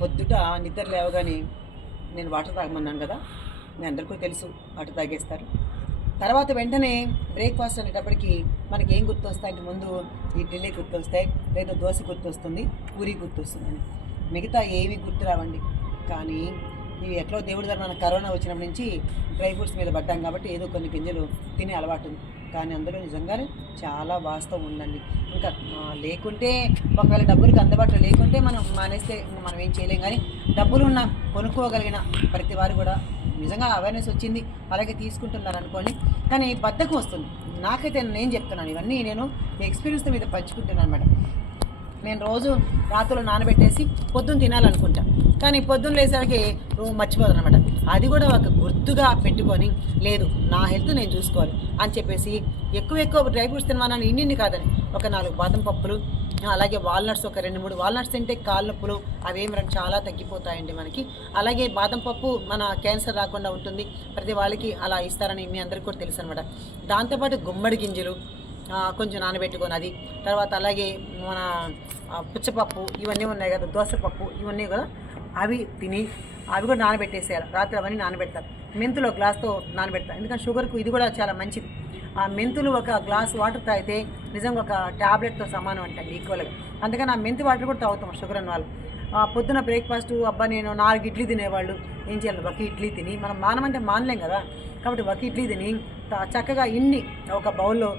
పొద్దుట నిద్ర లేవగానే నేను వాటర్ తాగమన్నాను కదా మీ అందరికీ తెలుసు వాటర్ తాగేస్తారు. తర్వాత వెంటనే బ్రేక్ఫాస్ట్ అనేటప్పటికి మనకి ఏం గుర్తొస్తాయంటే ముందు ఇడ్లీ గుర్తొస్తాయి లేదా దోశ గుర్తొస్తుంది పూరి గుర్తొస్తుందని. మిగతా ఏవి గుర్తు రావండి. కానీ ఇవి ఎట్లో దేవుడి ద్వారా కరోనా వచ్చినప్పటి నుంచి డ్రై ఫ్రూట్స్ మీద పడ్డాం కాబట్టి ఏదో కొన్ని గింజలు తినే అలవాటు ఉంది. కానీ అందులో నిజంగానే చాలా వాస్తవం ఉందండి. ఇంకా లేకుంటే ఒకవేళ డబ్బులకు అందుబాటులో లేకుంటే మనం మానేస్తే మనం ఏం చేయలేం. కానీ డబ్బులు ఉన్న కొనుక్కోగలిగిన ప్రతి వారు కూడా నిజంగా అవేర్నెస్ వచ్చింది. అలాగే తీసుకుంటున్నారు అనుకోండి. కానీ బద్దకం వస్తుంది. నాకైతే నేను చెప్తున్నాను. ఇవన్నీ నేను ఎక్స్పీరియన్స్ మీద పంచుకుంటున్నాను అనమాట నేను రోజు రాత్రులు నానబెట్టేసి పొద్దున్న తినాలనుకుంటాను కానీ పొద్దున్న లేసరికి నువ్వు మర్చిపోతాను అనమాట అది కూడా ఒక గుర్తుగా పెట్టుకొని లేదు నా హెల్త్ నేను చూసుకోవాలి అని చెప్పేసి ఎక్కువ ఎక్కువ డ్రై ఫ్రూట్స్ తినమన్నాను ఇన్ని కాదని. ఒక నాలుగు బాదం పప్పులు అలాగే వాల్నట్స్ ఒక రెండు మూడు వాల్నట్స్ తింటే కాళ్ళ నొప్పులు అవేమి రండి చాలా తగ్గిపోతాయండి మనకి. అలాగే బాదం పప్పు మన క్యాన్సర్ రాకుండా ఉంటుంది. ప్రతి వాళ్ళకి అలా ఇస్తారని మీ అందరికీ కూడా తెలుసు అనమాట దాంతోపాటు గుమ్మడి గింజలు కొంచెం నానబెట్టుకొని అది. తర్వాత అలాగే మన పుచ్చపప్పు ఇవన్నీ ఉన్నాయి కదా దోసపప్పు ఇవన్నీ కదా. అవి తిని అవి కూడా నానబెట్టేసేయాలి. రాత్రి అవన్నీ నానబెడతారు. మెంతులు ఒక గ్లాస్తో నానబెడతారు. ఎందుకంటే షుగర్కు ఇది కూడా చాలా మంచిది. ఆ మెంతులు ఒక గ్లాస్ వాటర్ తాగితే నిజంగా ఒక ట్యాబ్లెట్తో సమానం అంటండి ఈక్వల్గా. అందుకని ఆ మెంతి వాటర్ కూడా తాగుతాం షుగర్ అన్న వాళ్ళు. పొద్దున బ్రేక్ఫాస్ట్ అబ్బా నేను నాలుగు ఇడ్లీ తినేవాళ్ళు. ఏం చేయాలి? ఒక ఇడ్లీ తిని మనం మానమంటే మానలేం కదా. కాబట్టి ఒక ఇడ్లీ తిని చక్కగా ఇన్ని ఒక బౌల్లో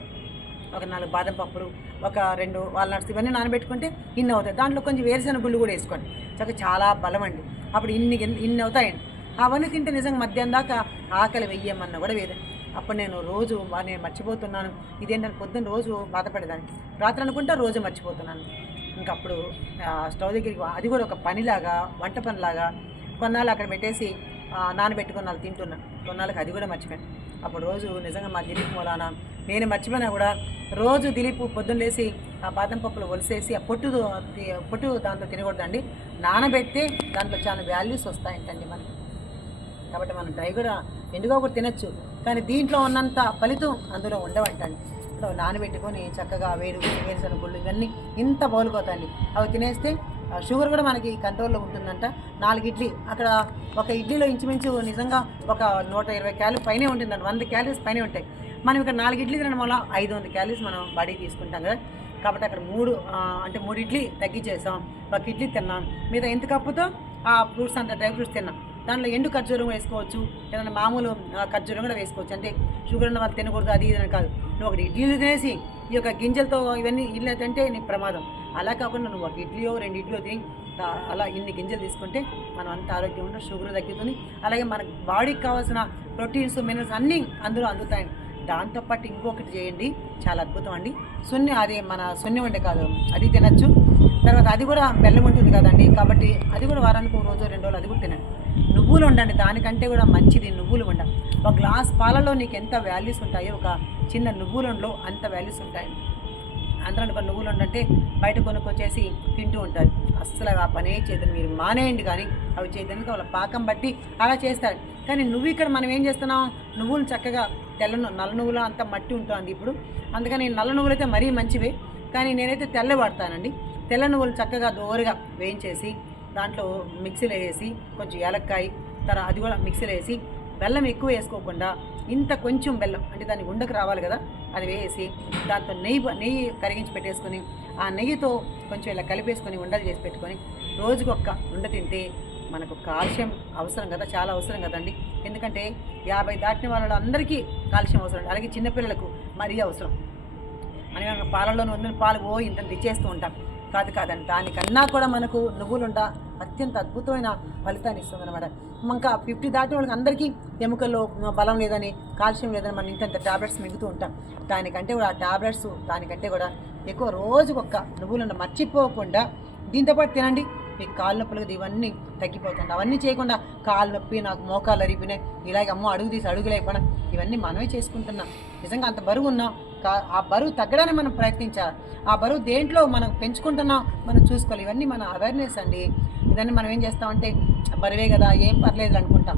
ఒక నాలుగు బాదం పప్పులు ఒక రెండు వాల్నట్స్ ఇవన్నీ నానబెట్టుకుంటే ఇన్ని అవుతాయి. దాంట్లో కొంచెం వేరుశెనగ గుళ్ళు కూడా వేసుకోండి. చక్కగా చాలా బలం అండి. అప్పుడు ఇన్ని ఇన్ని అవుతాయండి. అవన్నీ తింటే నిజంగా మధ్యాహ్నం దాకా ఆకలి వెయ్యమన్నా కూడా వేదే అప్పుడు నేను రోజు నేను మర్చిపోతున్నాను. ఇదేంటని పొద్దున్న రోజు బాధపడేదాన్ని. రాత్రి అనుకుంటే రోజు మర్చిపోతున్నాను. ఇంకప్పుడు స్టవ్ దగ్గరికి అది కూడా ఒక పనిలాగా వంట పనిలాగా కొన్నాళ్ళు అక్కడ పెట్టేసి ఆ, నానబెట్టుకుని వాళ్ళు తింటున్నాను కొన్నాళ్ళకి అది కూడా మర్చిపోయాను. అప్పుడు రోజు నిజంగా మా దిలీప్ మూలాన నేను మర్చిపోయినా కూడా రోజు దిలీప్ పొద్దున్న లేసి ఆ బాదం పప్పులు ఒలిసేసి ఆ పొట్టు పొట్టు దాంట్లో తినకూడదండి. నానబెడితే దాంట్లో చాలా వాల్యూస్ వస్తాయంటండి మనకి. కాబట్టి మనం డ్రై కూడా ఎండుగా కూడా తినచ్చు. కానీ దీంట్లో ఉన్నంత ఫలితం అందులో ఉండవంటండి. నానబెట్టుకొని చక్కగా వేడి వేరుశనగ గుళ్ళు ఇవన్నీ ఇంత బౌలుకోతాయండి అవి తినేస్తే షుగర్ కూడా మనకి కంట్రోల్లో ఉంటుందంట. నాలుగు ఇడ్లీ. అక్కడ ఒక ఇడ్లీలో ఇంచుమించు నిజంగా ఒక నూట ఇరవై క్యాలరీ పైనే ఉంటుందండి వంద క్యాలరీస్ పైనే ఉంటాయి. మనం ఇక్కడ నాలుగు ఇడ్లీ తినడం వల్ల ఐదు వందల క్యాలరీస్ మనం బాడీ తీసుకుంటాం కదా. కాబట్టి అక్కడ మూడు అంటే మూడు ఇడ్లీ తగ్గించేసాం. ఒక ఇడ్లీ తిన్నాం. మీద ఎంత కప్పుతో? ఆ ఫ్రూట్స్ అంతా డ్రై ఫ్రూట్స్ తిన్నాం. దాంట్లో ఎండు ఖర్జూరం వేసుకోవచ్చు. ఏదైనా మామూలు ఖర్జూరం కూడా వేసుకోవచ్చు. అంటే షుగర్ ఉన్న వాళ్ళు తినకూడదు అది ఇది అని కాదు. నువ్వు ఒకటి ఇడ్లీలు తినేసి ఈ యొక్క గింజలతో ఇవన్నీ ఇల్లు నీకు ప్రమాదం. అలా కాకుండా నువ్వు ఒక ఇడ్లీయో రెండు ఇడ్లీయో తిని అలా ఇన్ని గింజలు తీసుకుంటే మనం అంత ఆరోగ్యం ఉంటుంది షుగర్ తగ్గుతుంది. అలాగే మనకు బాడీకి కావాల్సిన ప్రోటీన్స్ మినరల్స్ అన్నీ అందులో అందుతాయండి దాంతోపాటు ఇంకొకటి చేయండి. చాలా అద్భుతం అండి. సున్ని అది మన సున్ని ఉండే కాదు. అది తినచ్చు. తర్వాత అది కూడా బెల్లం ఉంటుంది కదండి. కాబట్టి అది కూడా వారానికి ఒక రోజు రెండు రోజులు అది కూడా తినండి. నువ్వులు ఉండండి దానికంటే కూడా మంచిది నువ్వులు ఉండ ఒక గ్లాస్ పాలలో నీకు ఎంత వాల్యూస్ ఉంటాయో ఒక చిన్న నువ్వులలో అంత వాల్యూస్ ఉంటాయి. అందరూ నువ్వులు ఉండంటే బయట కొనుక్కొచ్చేసి తింటూ ఉంటారు. అస్సలు ఆ పనే చేయదని మీరు మానేయండి కానీ అవి చేయడానికి వాళ్ళ పాకం బట్టి అలా చేస్తారు. కానీ నువ్వు ఇక్కడ మనం ఏం చేస్తున్నాం? నువ్వులు చక్కగా తెల్ల నల్ల నువ్వులు అంత మట్టి ఉంటుంది ఇప్పుడు. అందుకని నల్ల నువ్వులు అయితే మరీ మంచివే. కానీ నేనైతే తెల్ల వాడతానండి. తెల్ల నువ్వులు చక్కగా దోరగా వేయించేసి దాంట్లో మిక్సీలో వేసి కొంచెం ఏలక్కాయ తర్వాత అది కూడా మిక్సీలో వేసి బెల్లం ఎక్కువ వేసుకోకుండా ఇంత కొంచెం బెల్లం అంటే దానికి ఉండకు రావాలి కదా అది వేసి దాంతో నెయ్యి నెయ్యి కరిగించి పెట్టేసుకొని ఆ నెయ్యితో కొంచెం ఇలా కలిపేసుకొని ఉండలు చేసి పెట్టుకొని రోజుకొక్క ఉండ తింటే మనకు కాల్షియం అవసరం కదా చాలా అవసరం కదండి. ఎందుకంటే యాభై దాటిన వాళ్ళందరికీ కాల్షియం అవసరం అలాగే చిన్నపిల్లలకు మరీ అవసరం. మనం ఏమన్నా పాలల్లో వండిన పాలు ఓ ఇంత తెచ్చేస్తూ ఉంటాం. కాదు కాదండి దానికన్నా కూడా మనకు నువ్వులుండ అత్యంత అద్భుతమైన ఫలితాన్ని ఇస్తుంది అనమాట ఇంకా ఫిఫ్టీ దాటిన వాళ్ళకి అందరికీ ఎముకల్లో బలం లేదని కాల్షియం లేదని మనం ఇంత టాబ్లెట్స్ మిగుతూ ఉంటాం. దానికంటే కూడా ఆ టాబ్లెట్స్ దానికంటే కూడా ఎక్కువ రోజుకొక్క నువ్వులుండ మర్చిపోకుండా దీంతోపాటు తినండి. మీ కాళ్ళ నొప్పులు ఇవన్నీ తగ్గిపోతుంది అవన్నీ చేయకుండా కాలు నొప్పి నాకు మోకాలు అరిపినాయి ఇలాగ అమ్మో అడుగు తీసి అడుగు లేకపోయినా ఇవన్నీ మనమే చేసుకుంటున్నాం. నిజంగా అంత బరువు ఉన్నా కా- ఆ బరువు తగ్గడానికి మనం ప్రయత్నించాలి. ఆ బరువు దేంట్లో మనం పెంచుకుంటున్నాం మనం చూసుకోవాలి. ఇవన్నీ మన అవేర్నెస్ అండి. దాన్ని మనం ఏం చేస్తామంటే బరువే కదా ఏం పర్లేదు అనుకుంటాం.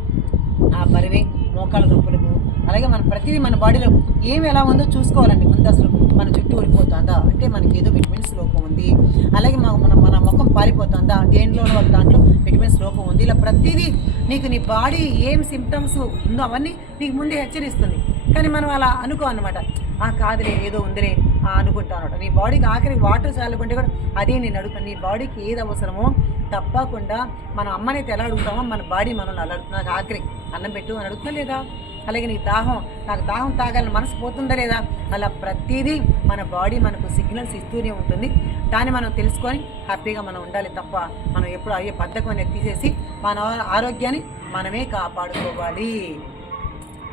ఆ బరువే మోకాళ్ళ నొప్పులకు అలాగే మన ప్రతిదీ మన బాడీలో ఏమి ఎలా ఉందో చూసుకోవాలండి ముందు అసలు మన జుట్టు ఊడిపోతుందా? అంటే మనకి ఏదో విటమిన్స్ లోపం ఉంది. అలాగే మన మన మన ముఖం పారిపోతుందా? అవుతుందా దేంట్లోనో దాంట్లో విటమిన్స్ లోపం ఉంది. ఇలా ప్రతిదీ నీకు నీ బాడీ ఏం సిమ్టమ్స్ ఉందో అవన్నీ నీకు ముందే హెచ్చరిస్తుంది. కానీ మనం అలా అనుకో అనమాట ఆ కాదులే ఏదో ఉందిలే ఆ అనుకుంటా అనమాట నీ బాడీకి ఆఖరికి వాటర్ చాలుకుంటే కూడా అదే నేను అడుగుతాను. నీ బాడీకి ఏది అవసరమో తప్పకుండా మన అమ్మనైతే ఎలా అడుగుతామో మన బాడీ మనల్ని అలా నాకు ఆఖరి అన్నం పెట్టు అని అడుగుతున్నా లేదా? అలాగే నీకు దాహం నాకు దాహం తాగాలని మనసు పోతుందా లేదా? అలా ప్రతిదీ మన బాడీ మనకు సిగ్నల్స్ ఇస్తూనే ఉంటుంది. దాన్ని మనం తెలుసుకొని హ్యాపీగా మనం ఉండాలి తప్ప మనం ఎప్పుడు అయ్యే బద్ధకం అనేది తీసేసి మన ఆరోగ్యాన్ని మనమే కాపాడుకోవాలి.